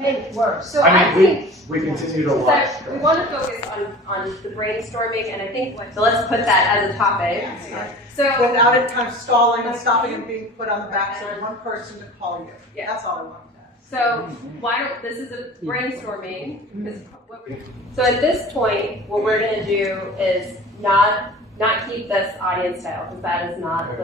make work. So I mean, we continue to watch. We want to focus on the brainstorming, and I think, so let's put that as a topic. So without it kind of stalling and stopping and being put on the back of one person to call you. Yeah. That's all I wanted to ask. So this is a brainstorming. So at this point, what we're going to do is not keep this audience style, because that is not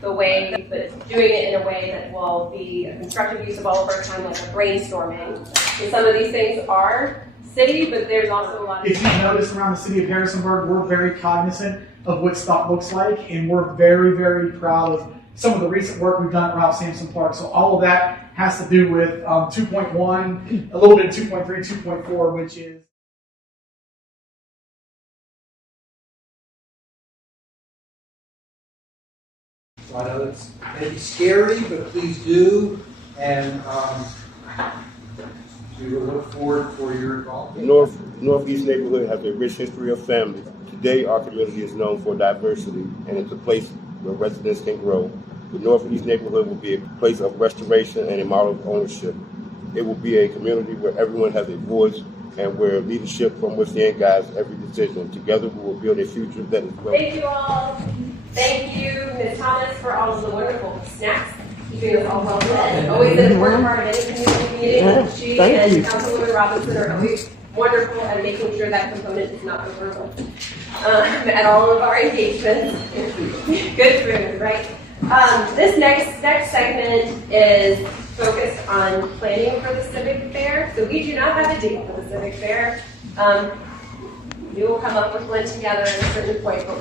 the way, but doing it in a way that will be a constructive use of all of our time, like a brainstorming. And some of these things are city, but there's also a lot of... If you notice around the city of Harrisonburg, we're very cognizant of what stop looks like, and we're very, very proud of some of the recent work we've done at Ralph Sampson Park. So all of that has to do with 2.1, a little bit of 2.3, 2.4, which is I know it's maybe scary, but please do, and we will look forward for your involvement. Northeast neighborhood has a rich history of family. Today, our community is known for diversity, and it's a place where residents can grow. The Northeast neighborhood will be a place of restoration and a model of ownership. It will be a community where everyone has a voice and where leadership from within guides every decision. Together, we will build a future that is well. Thank you all. Thank you, Ms. Thomas, for all of the wonderful snacks, keeping us all well fed. Always an important part of any community meeting. She and Councilwoman Robinson are always wonderful at making sure that component is not overlooked at all of our engagements. Good food, right? This next segment is focused on planning for the Civic Fair. So we do not have a date for the Civic Fair. We will come up with one together at a certain point, but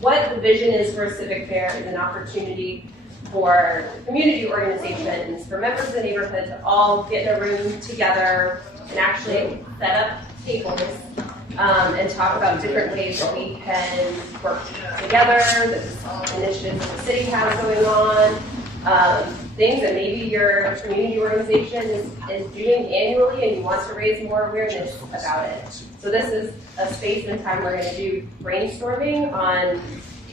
what the vision is for a Civic Fair is an opportunity for community organizations, for members of the neighborhood to all get in a room together and actually set up tables and talk about different ways that we can work together, the initiatives that the city has going on, things that maybe your community organization is doing annually and you want to raise more awareness about it. So this is a space and time we're going to do brainstorming on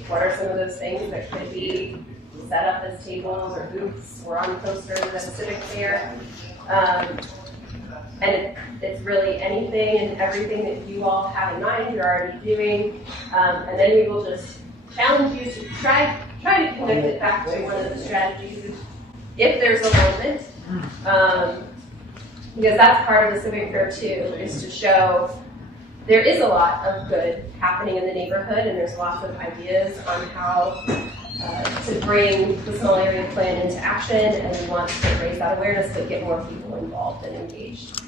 what are some of those things that could be set up as tables or booths or on posters at a civic fair. And it's really anything and everything that you all have in mind you're already doing. And then we will just challenge you to try to connect it back to one of the strategies if there's a moment. Because that's part of the Civic Fair too, is to show there is a lot of good happening in the neighborhood and there's lots of ideas on how to bring the small area plan into action, and we want to raise that awareness but get more people involved and engaged.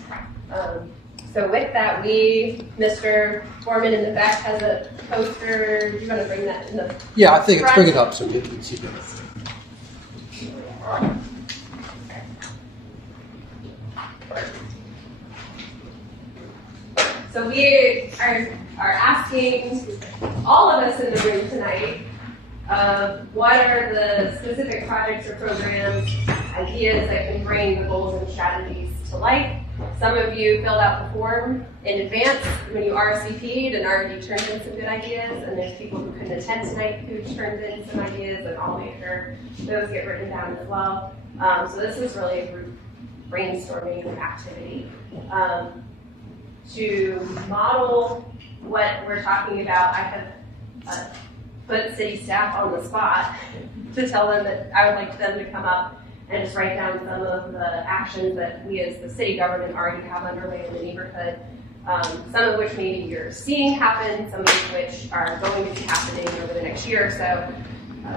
So with that, Mr. Foreman in the back has a poster. Do you want to bring that in the Yeah, I think front? bring it up so people can see it. So we are asking all of us in the room tonight, what are the specific projects or programs, ideas that can bring the goals and strategies to life. Some of you filled out the form in advance when you RSVP'd and already turned in some good ideas, and there's people who couldn't attend tonight who turned in some ideas, and I'll make sure those get written down as well. So this is really a group brainstorming activity. To model what we're talking about, I have put city staff on the spot to tell them that I would like them to come up and just write down some of the actions that we as the city government already have underway in the neighborhood, some of which maybe you're seeing happen, some of which are going to be happening over the next year or so,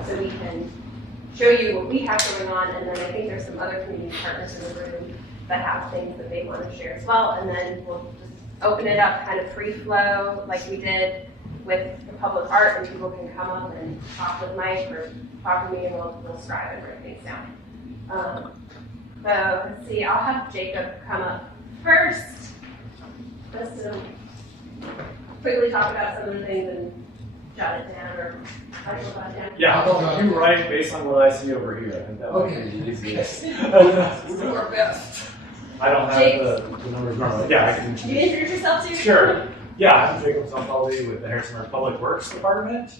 so we can show you what we have going on, and then I think there's some other community partners in the room that have things that they want to share as well, and then we'll just open it up kind of free flow like we did with the public art, and people can come up and talk with Mike or talk with me, and we'll scribe and write things down. So let's see, I'll have Jacob come up first, just to quickly talk about some of the things and jot it down or jot it down. Yeah, you write based on what I see over here. I think that would be the easiest. We'll do our best. I don't have the numbers normally. Yeah, I can. Can you introduce yourself too? Sure. Yeah, I'm Jacob Zompaldi with the Harrisonburg Public Works Department.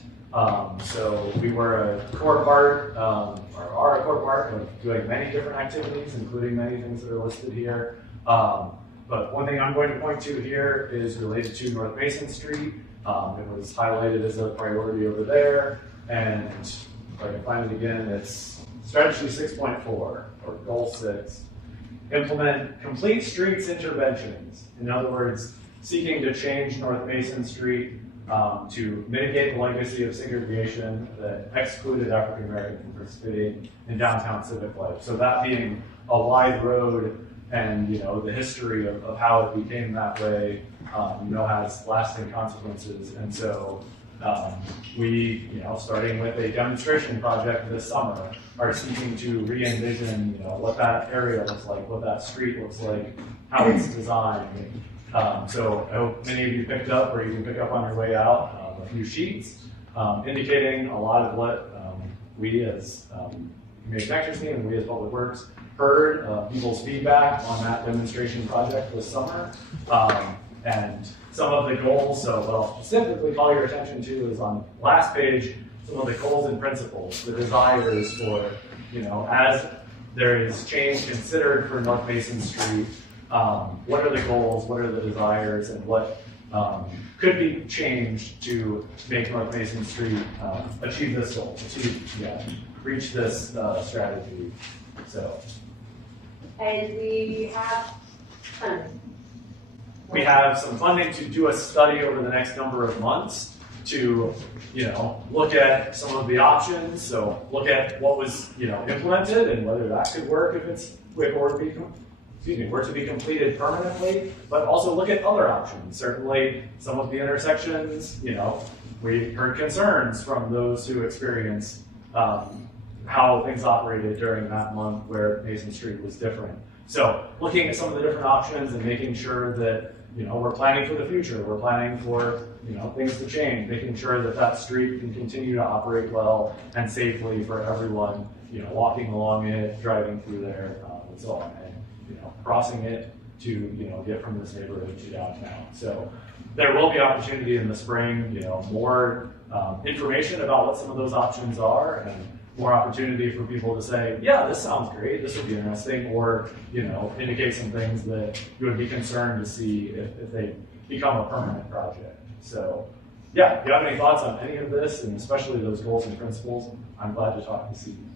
So we were a core part, or are a core part of doing many different activities, including many things that are listed here. But one thing I'm going to point to here is related to North Mason Street. It was highlighted as a priority over there, and if I can find it again, it's strategy 6.4 or goal 6. Implement complete streets interventions. In other words, seeking to change North Mason Street to mitigate the legacy of segregation that excluded African Americans from participating in downtown civic life. So that being a wide road, and the history of how it became that way, has lasting consequences. And so we, starting with a demonstration project this summer, are seeking to re-envision, what that area looks like, what that street looks like, how it's designed. So I hope many of you picked up, or you can pick up on your way out, a few sheets indicating a lot of what we as Community Connections team and we as Public Works heard people's feedback on that demonstration project this summer. And some of the goals, so what I'll specifically call your attention to is on the last page, some of the goals and principles, the desires for, as there is change considered for North Mason Street, what are the goals, what are the desires, and what could be changed to make North Mason Street achieve this goal, reach this strategy. So. And we have funding. We have some funding to do a study over the next number of months to, look at some of the options. So look at what was, implemented and whether that could work if it's were to be completed permanently. But also look at other options. Certainly, some of the intersections, we heard concerns from those who experienced how things operated during that month where Mason Street was different. So looking at some of the different options and making sure that we're planning for the future, we're planning for things to change, making sure that that street can continue to operate well and safely for everyone, walking along it, driving through there, and so on, and crossing it to get from this neighborhood to downtown. So there will be opportunity in the spring, more information about what some of those options are, and more opportunity for people to say, yeah, this sounds great, this would be interesting, or indicate some things that you would be concerned to see if they become a permanent project. So yeah, if you have any thoughts on any of this, and especially those goals and principles, I'm glad to talk this evening.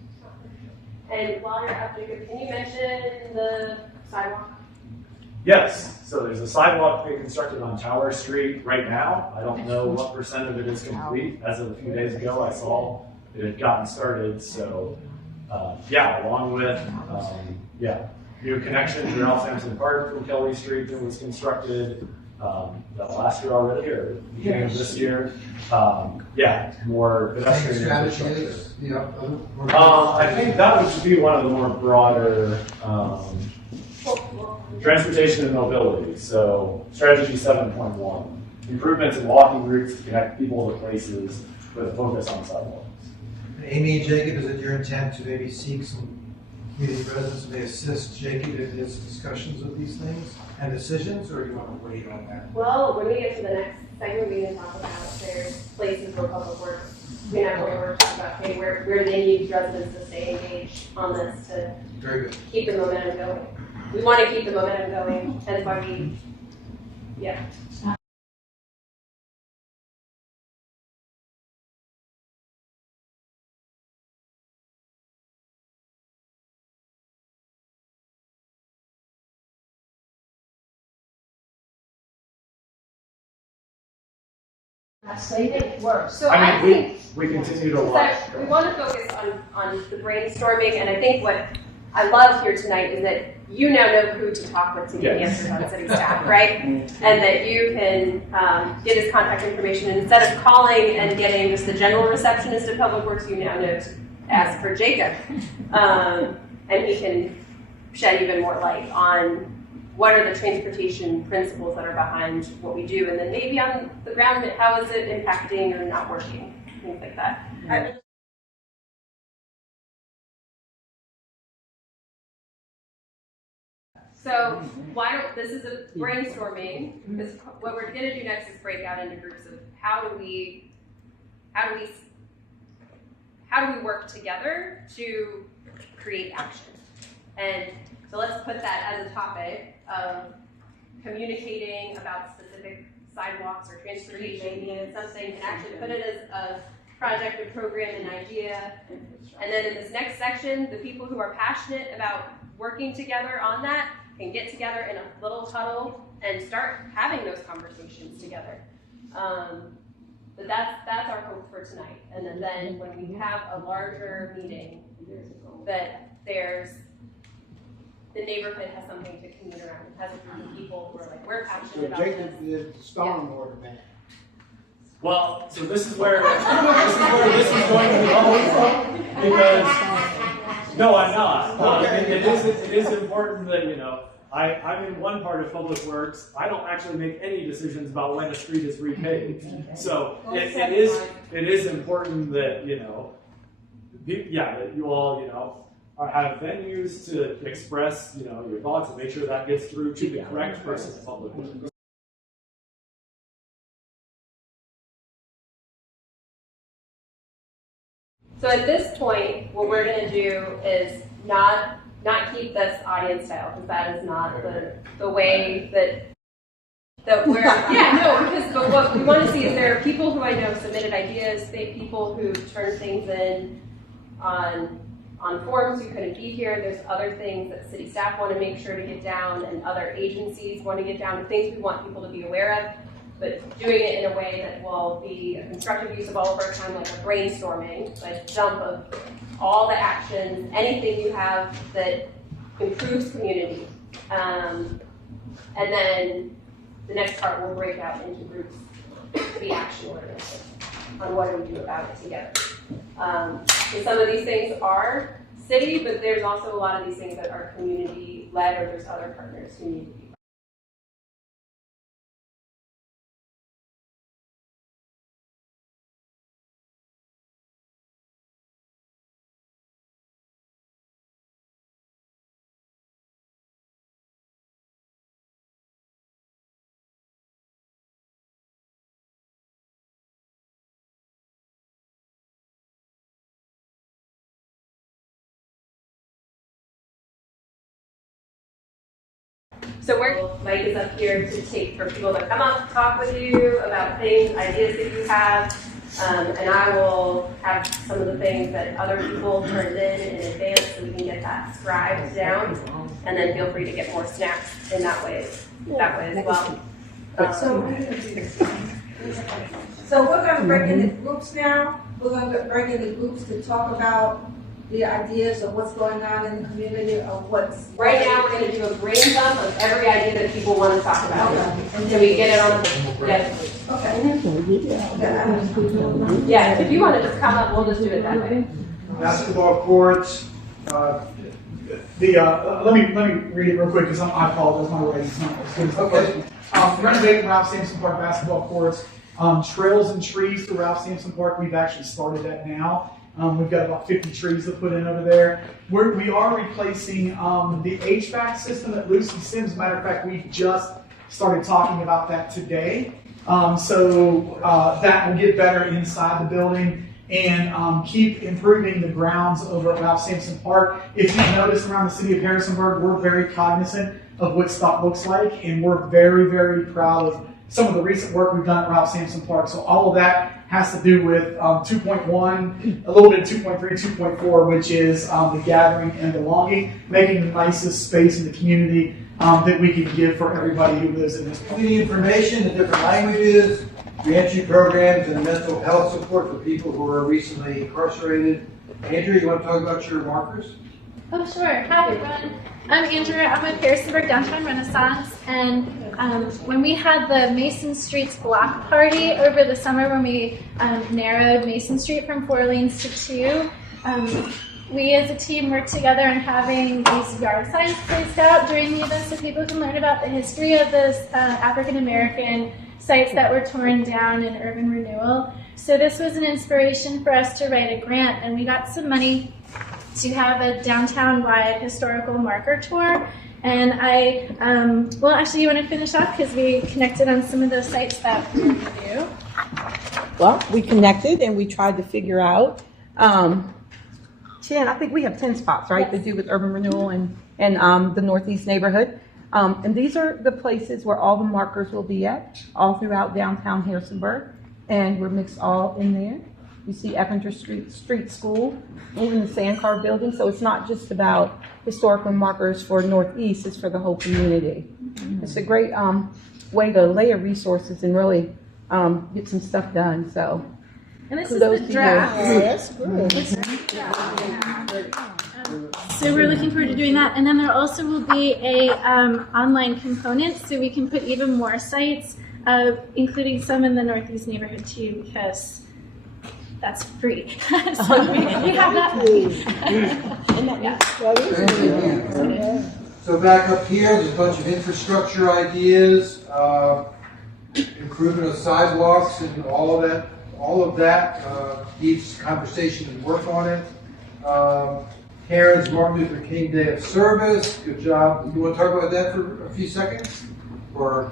And while you're up, Jacob, can you mention the sidewalk? Yes, so there's a sidewalk being constructed on Tower Street right now. I don't know what percent of it is complete. As of a few days ago, I saw it had gotten started. So along with new connection to Ralph Sampson Park from Kelly Street that was constructed last year already, or beginning of this year. More pedestrian infrastructure. I think that would be one of the more broader transportation and mobility. So strategy 7.1, improvements in walking routes to connect people to places with a focus on sidewalks. Amy and Jacob, is it your intent to maybe seek some community residents may assist Jacob in his discussions of these things and decisions, or do you want to wait on that? Well, when we get to the next segment, we can talk about there's places where Public Works, we're talking about, hey, where do they need residents to stay engaged on this to Very good. keep the momentum going. We want to keep the momentum going, and why we, Civic works. So I I mean, think we continue to watch. we want to focus on the brainstorming, and I think what I love here tonight is that you now know who to talk with to get answers on city staff, right? And that you can get his contact information, and instead of calling and getting just the general receptionist at Public Works, you now know to ask for Jacob, and he can shed even more light on what are the transportation principles that are behind what we do, and then maybe on the ground, how is it impacting or not working, things like that. So this is a brainstorming, because what we're gonna do next is break out into groups of how do we work together to create action. And so let's put that as a topic. of communicating about specific sidewalks or transportation needs, something, and actually put it as a project, a program, an idea. And then in this next section, the people who are passionate about working together on that can get together in a little huddle and start having those conversations together. But that's our hope for tonight. And then when we have a larger meeting, that the neighborhood has something to commune around. It has a group of people who are like, we're passionate about this. Jacob is the stormwater man. Well, so this is where this is going to be going from, because no, I'm not. It is important that, you know, I'm in one part of public works. I don't actually make any decisions about when a street is repaved. So it is important that, you know, that you all, you know, have venues to express, you know, your thoughts and make sure that gets through to the correct person in public works. So at this point, what we're going to do is not keep this audience style, because that is not the way that we're, but what we want to see is there are people who I know submitted ideas, people who turned things in on forums who couldn't be here. There's other things that city staff want to make sure to get down, and other agencies want to get down, things we want people to be aware of, but doing it in a way that will be a constructive use of all of our time, like a brainstorming, a dump of all the actions, anything you have that improves community. And then the next part will break out into groups to be action-oriented on what do we do about it together. So some of these things are city, but there's also a lot of these things that are community-led, or there's other partners who need to be. So Mike is up here to take for people to come up, talk with you about things, ideas that you have, and I will have some of the things that other people turned in advance so we can get that scribed down, and then feel free to get more snacks in that way as well. So we're going to break into groups now. We're going to break into groups to talk about the ideas of what's going on in the community, of what's... Right now, we're going to do a brain dump of every idea that people want to talk about. Okay. And so we get it on the... Yes. Okay. Yeah, if you want to just come up, we'll just do it that way. Basketball courts. Let me read it real quick, because I apologize, my writing's not as good as the first one. Renovating Ralph Sampson Park basketball courts. Trails and trees through Ralph Sampson Park. We've actually started that now. We've got about 50 trees to put in over there. We are replacing the HVAC system at Lucy Sims. Matter of fact, we just started talking about that today. So that will get better inside the building and keep improving the grounds over at Ralph Sampson Park. If you've noticed around the city of Harrisonburg, we're very cognizant of what stuff looks like, and we're very, very proud of some of the recent work we've done at Ralph Sampson Park. So all of that has to do with 2.1, a little bit of 2.3, 2.4, which is the gathering and belonging, making the nicest space in the community that we can give for everybody who lives in this place. Community information in different languages, reentry programs, and mental health support for people who are recently incarcerated. Andrew, you want to talk about your markers? Oh, sure. Hi, everyone. I'm Andrea. I'm with Harrisonburg Downtown Renaissance. And when we had the Mason Street's block party over the summer, when we narrowed Mason Street from 4 lanes to 2, we as a team worked together on having these yard signs placed out during the event so people can learn about the history of those African-American sites that were torn down in Urban Renewal. So this was an inspiration for us to write a grant, and we got some money to have a downtown-wide historical marker tour. And actually, you want to finish off because we connected on some of those sites that we do. Well, we connected and we tried to figure out 10, I think we have 10 spots, right, to do with urban renewal and the Northeast neighborhood. And these are the places where all the markers will be at, all throughout downtown Harrisonburg. And we're mixed all in there. You see Effinger Street School, even the Sandcar building. So it's not just about historical markers for Northeast, it's for the whole community. It's a great way to layer resources and really get some stuff done. So, and this is the draft. Yes, good. So we're looking forward to doing that. And then there also will be a online component, so we can put even more sites, including some in the Northeast neighborhood too, because that's free. So we have that. So back up here, there's a bunch of infrastructure ideas, improvement of sidewalks and all of that needs conversation and work on it. Karen's Martin Luther King Day of Service, good job. You want to talk about that for a few seconds? Or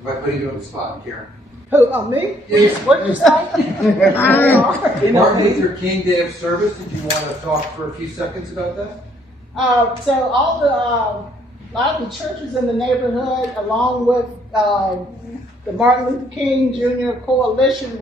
am I putting you on the spot, Karen? Who, me? Yes. What did you say? Martin Luther King Day of Service, did you want to talk for a few seconds about that? So all the, a lot of the churches in the neighborhood, along with the Martin Luther King Jr. Coalition,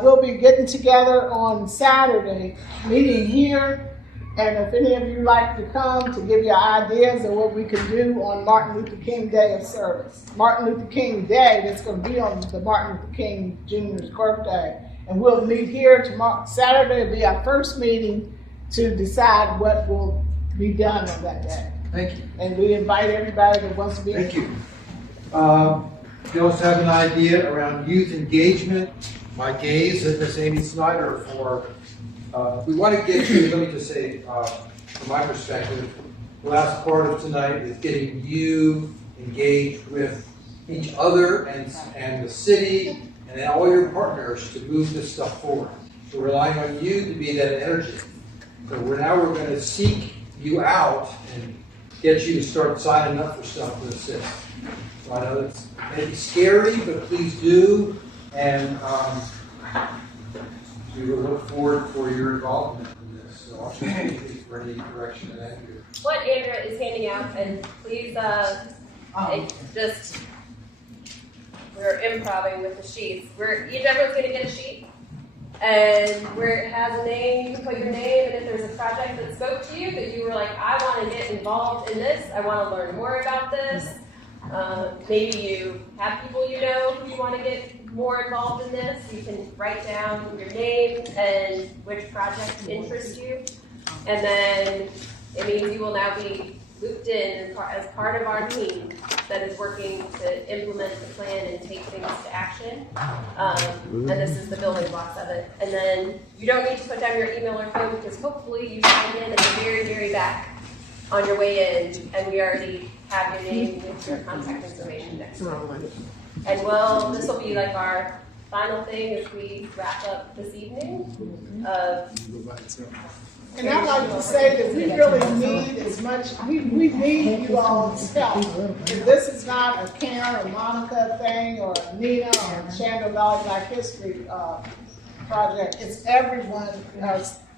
we'll be getting together on Saturday, meeting here. And if any of you like to come to give your ideas of what we can do on Martin Luther King Day of Service. Martin Luther King Day, that's going to be on the Martin Luther King Jr.'s birthday. And we'll meet here tomorrow. Saturday will be our first meeting to decide what will be done on that day. Thank you. And we invite everybody that wants to be. Thank you. We also have an idea around youth engagement. My gaze at Miss Amy Snyder for, we want to get you, let me just say, from my perspective, the last part of tonight is getting you engaged with each other and the city and all your partners to move this stuff forward. So we're relying on you to be that energy. So we're going to seek you out and get you to start signing up for stuff to assist. So I know it's maybe scary, but please do. And we will look forward for your involvement in this. So I'll try to for any direction in that here. What Andrea is handing out, and please, we're improvising with the sheets. Everyone's going to get a sheet, and where it has a name, you can put your name, and if there's a project that spoke to you, that you were like, I want to get involved in this, I want to learn more about this. Maybe you have people you know who you want to get more involved in this. You can write down your name and which project interests you. And then it means you will now be looped in as part of our team that is working to implement the plan and take things to action. And this is the building blocks of it. And then you don't need to put down your email or phone because hopefully you sign in at the very, very back on your way in, and we already have your name with your contact information next to it. And well, this will be like our final thing as we wrap up this evening. And I'd like to say that we really need as much, we need you all's help. And this is not a Karen or Monica thing or a Nina or a Chandler Valley Black History project. It's everyone,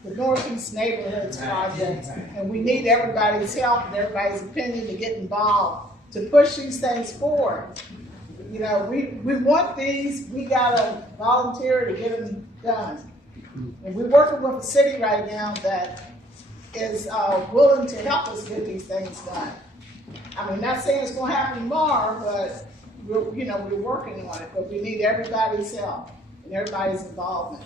the Northeast Neighborhoods project. And we need everybody's help and everybody's opinion to get involved to push these things forward. You know, we want these, we gotta volunteer to get them done. And we're working with a city right now that is willing to help us get these things done. I mean, not saying it's gonna happen tomorrow, but we're working on it, but we need everybody's help and everybody's involvement.